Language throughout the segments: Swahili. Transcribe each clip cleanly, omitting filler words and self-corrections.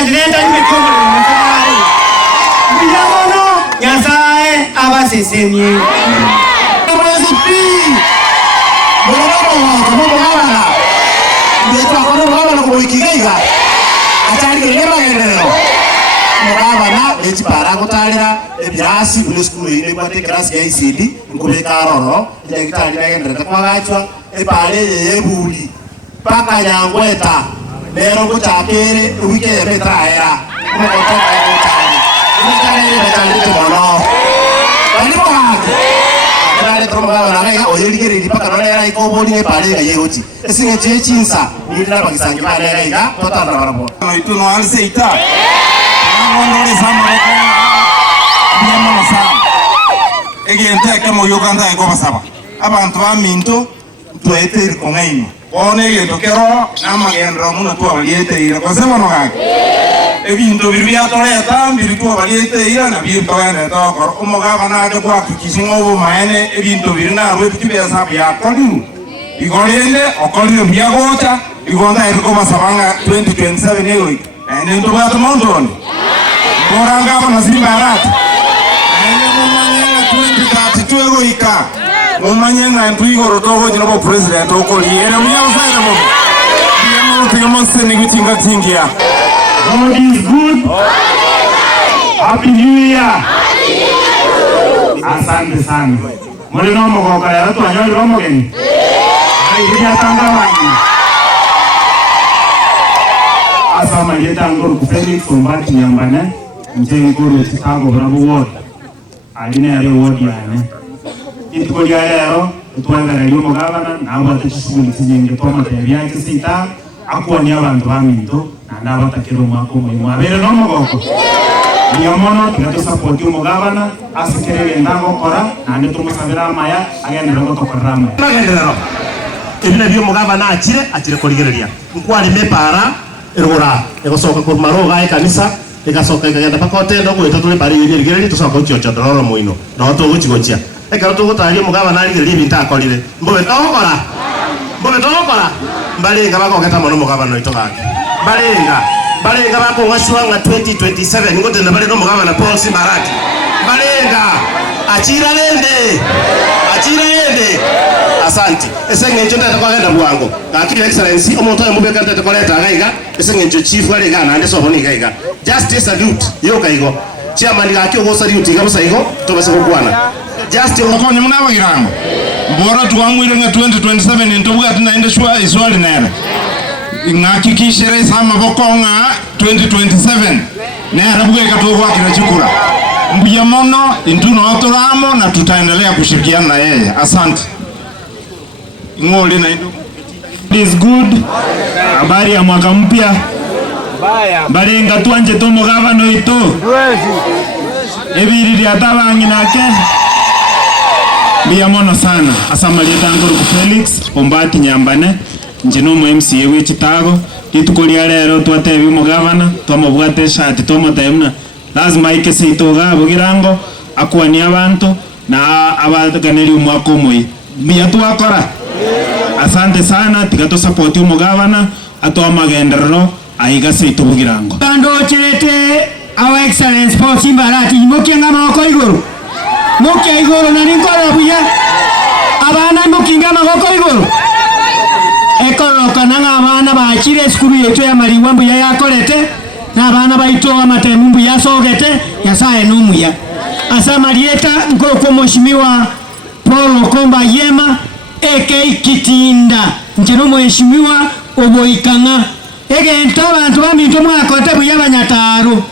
President nimekongole biyamono nyasaye abasesenye Echipara gutarira ebirasi buli skulu ine kwate class ya ICD ngubeka roro nyagitarira yendera kwagachwa epale yebuli paka nyangweta lero gutakere wike betraera ngotoka gutari ngutane betali tono bani bohake nare tromba na ga oyirigere dipaka nolera ikoboli epale ga yegochi esinge chechinsa nidira bagisange bale ga totandra barabo no ituno alseita ngondore sama biyamono sama egente kemo yoganda ego basaba abantu baminto tuete kongaino one yendo kero namagendro muno tu abaliete ira kosema no ga ebinto bibya toleta mbiritu abaliete ira na binto yana to omogaba na de kwa kisingo bo maene ebinto birina rwe tibesa bya kolu igolende okolio byagota igonda ego basabanga 2027 ego ende ndo bato mondoni Moranga na Simbarat. Ene mumanyanga 2032 ego ika. Mumanyanga ntuigo rotogo jinobo president okoli. Ene muyausayira mo. Biyamono tuyamonse nigutinga tingia. God is good. Happy New Year. Asante sana. Muri no mogoka ya watu wanyo romo geni. Ai ya tanga wangi. Asama yeta ngoro kufeli Ombati Nyambane. Nje ngoro Chicago Bravo Ward. Aline ale ward yana. Itukoli yaro utwanga na yomo gavana na abata chisuguli kijenge toma tebya kisita akwani abantu baminto na abatakero mwako mu abere no mogoko. Biyamono tugato support yomo gavana asikere ndango kora na ande tumusabira maya agenda ngoto korama. Nagendero. Ebine byomo gavana achire koligereria. Nkwali mepara erora egosoka ku maroga kanisa egasoka egenda pakote ndo gwita tuli bari yirigereri tusoka ukyocho dororo muino no to guchigochia ekaro to gutari mugaba nari geri binta akorire mbobe tokora mbalenga bakogeta mono mugaba no itogake balenga bako ngashwanga 2027 ngote na bale no mugaba na Paul Simbarati balenga achira lende asante esenge njo ndata kwagenda bwango ngakiri excellency omuntu ayo mubeka ndata koleta gaiga esenge njo chief wale gana ande so boni gaiga just salute yo kaigo chairman gaki ogo salute ga musaigo to base kokwana just okonye muna bagirango mbora twamwire nga 2027 ntobuga tunaende shwa iswali nera ngakikishere sama bokonga 2027 nera bugeka togwa kina chukura Biyamono intuno otoramo na tutaendelea kushirikiana na yeye. Asante. Ngoli na indu. It is good. Habari ya mwaka mpya. Balenga tuanje tomo gavana ito. Ebiri atabangi nake. Biyamono sana. Asamalieta ngoro ku Felix Ombati Nyambane. Njino mu MCA w'Chitago. Itukoli rero twatebi mu gavana, twamubwate shati tomotemna. Lazima ikese itoga bugirango akwani abantu na abaganeri umwako moyi biyatu akora. Asante sana tigato support umugabana ato amagenderero aigase itubugirango bando chirete our excellence Paul Simbarati mukinga mako iguru na ninkora buya abana mukinga mako iguru ekoro kananga abana bachire skulu yetu ya maliwambu ya yakorete na abana baito amatemu yasogete yasaye numuya asamalieta ngoko mheshimiwa Paul Komba Yema eke Kitinda njeno mheshimiwa oboikanga egento abantu baminto mwakote buyabanyataro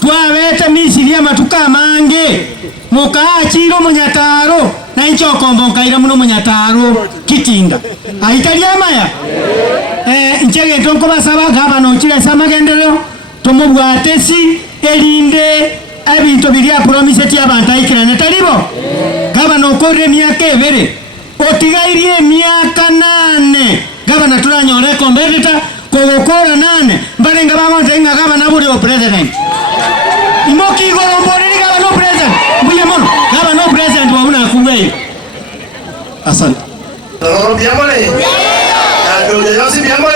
twabete misiri amatuka mange mukaachiro munyataro na inchokombo nkaira muno munyataro Kitinda aitali amaya nchegento nko basaba gavana ochire samagendero tomubwatesi elinde ebintu bilia promise ti abantu aikirane talibo gavana okore myaka ebere otigairie myaka 8 gavana tulanyore competitor kogokora 8 mbalenga bagonzenga gavana buli o president imoki gorombori gavana no president Biyamono gavana no president wa una kungai. Asante. Biyamono. Ndio yosi Biyamono.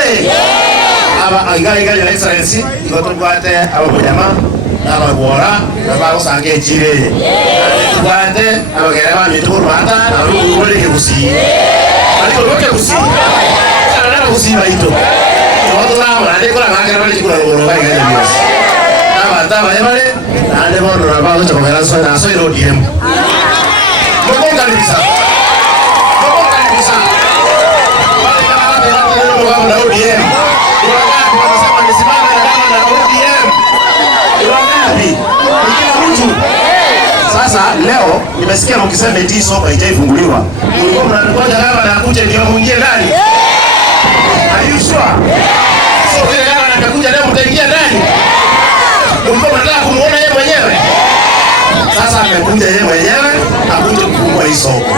aba aigai gai excellency igotubwate abamujama n'abagora n'abagusange chire tubwate abagera bamituru bata n'aburi kusi ariko boke kusi kana kusi baito todo la ande kola ngakera bali kula ro gai gai yes abata bayale ande bono rabago chokera so na so iro diem moko kanisa wale kama wale na ODM sasa leo nimesikia mkisema eti soko haijafunguliwa. Ulikuwa mnangoja kama anakuja ndio muingie ndani. Are you sure? So vile kama anakuja leo mtaingia ndani. Ulikuwa mnataka kumuona yeye mwenyewe. Sasa amekuja yeye mwenyewe, akuje kufungua hii soko.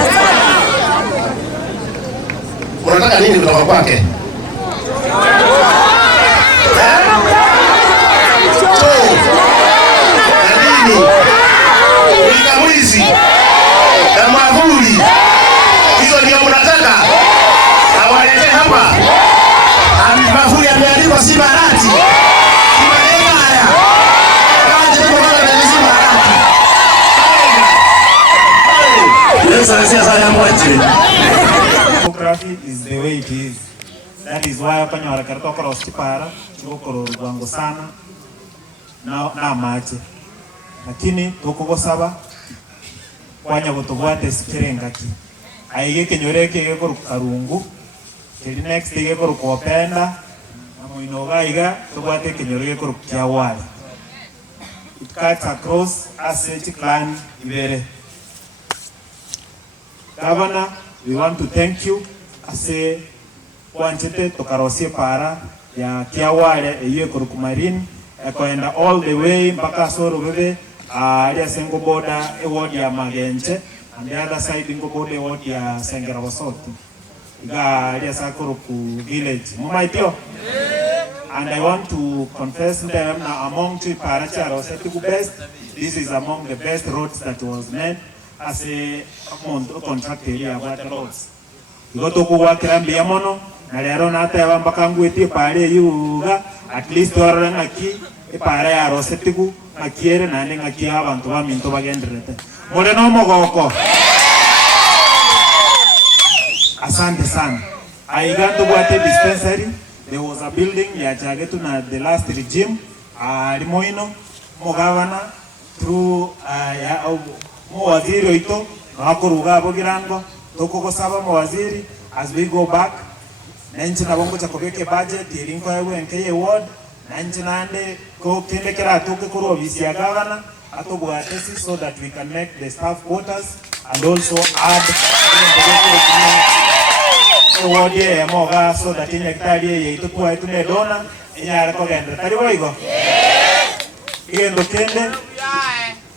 Unataka nini kutoka kwake? Mwizi na mavuli hizo ndio mnataka awalete hapa. Mavuli yameandikwa si Barati, si maneno haya kaje kwa si Barati. Sasa sasa Demography is the way it is. That is why hapa nyara karto cross kipara chukoro rwango sana na mache, lakini tukugosaba kwanya gutubwate sikirengaki aige kenyoreke geko karungu kiri next geko kopenda na muino gaiga tubwate kenyoreke geko kyawale. It cuts across asset clan ibere. Governor, we want to thank you ase kwanchete tokarosie para ya kyawale eyo kurukumarin ekoenda all the way mpaka Soro bebe area Sengo border ward ya Magenche and the other side Ingo border ward ya Sengera Bosoti iga area Sakuruku village mumaitio. And I want to confess them now among two paracharo setiku best, this is among the best roads that was made as a contract area water roads igoto kuwa kirambi ya mono na lero nata ya wambaka ngweti pale yuga at least orora ngaki ipara ya rosetiku akiere nane ngaki abantu baminto bagenderete mole no mogoko. Asante sana. Aiganto bwate dispensary, there was a building ya jagetu na the last regime limoino mogavana through ya mowaziri oito nakuruga bogirango tokogosaba mowaziri as we go back nanchi na bongo cha kobeke budget irinko yewe nkeye ward nanchi nande ko kende kera toke kuru ofisi ya governor atobwatesi so that we can make the staff quarters and also add ward ye moga so that in hectare ye itokuwa itune dona inyara ko gendre tari boigo igendo kende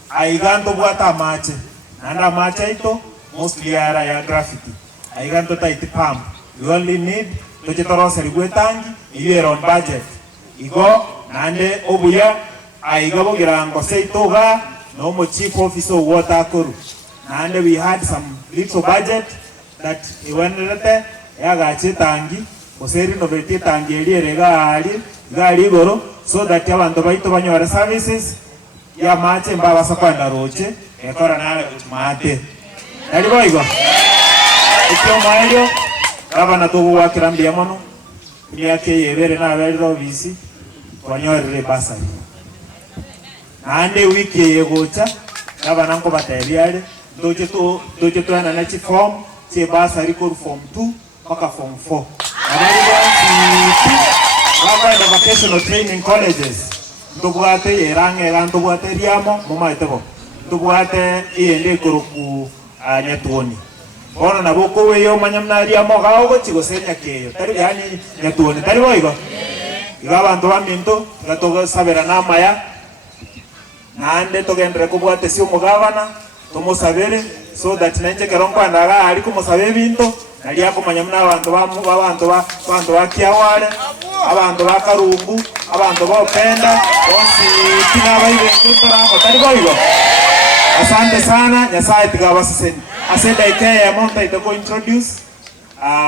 aiganto bwata mache nanda mache ito mostly ara ya graffiti aiganto taiti pump. You only need to chitorose rigwetangi iyo on budget igo nande obuya aiga bogirango seitoga no mo chief officer water kuru nande we had some little budget that iwenrete yaga chitangi oseri no beti tangi eliere gali goro so that abantu baito banyora services ya mache mbaba sakwanda roche ekora nale kuchimate nali boigo ikyo maelio gavana tugu wa kirambi ya mono yake yebere na belro visi kwanyorere basari ande wiki yegocha gavana nko bateliale doje to na chi form che basari ko form 2 mpaka form 4 abali ba vocational training colleges tubwate yerange gantu bwate riamo mumaitebo tubwate iende kuruku nyatuoni ono na boko weyo manyamnari amoga ogo chigosenya keyo tari yani nyatuoni tari boigo igabantu baminto gatoga sabera namaya nande togendre kubwate si umugabana tumusabere so that nanje keronko andaga ali kumusabe binto nali akomanyamna abantu bakiawale abantu bakarungu abantu bopenda onsi tina baire ntoramo tari boigo. Asante sana, Nyasaye tigabasiseni. Asante ike ya monta itako introduce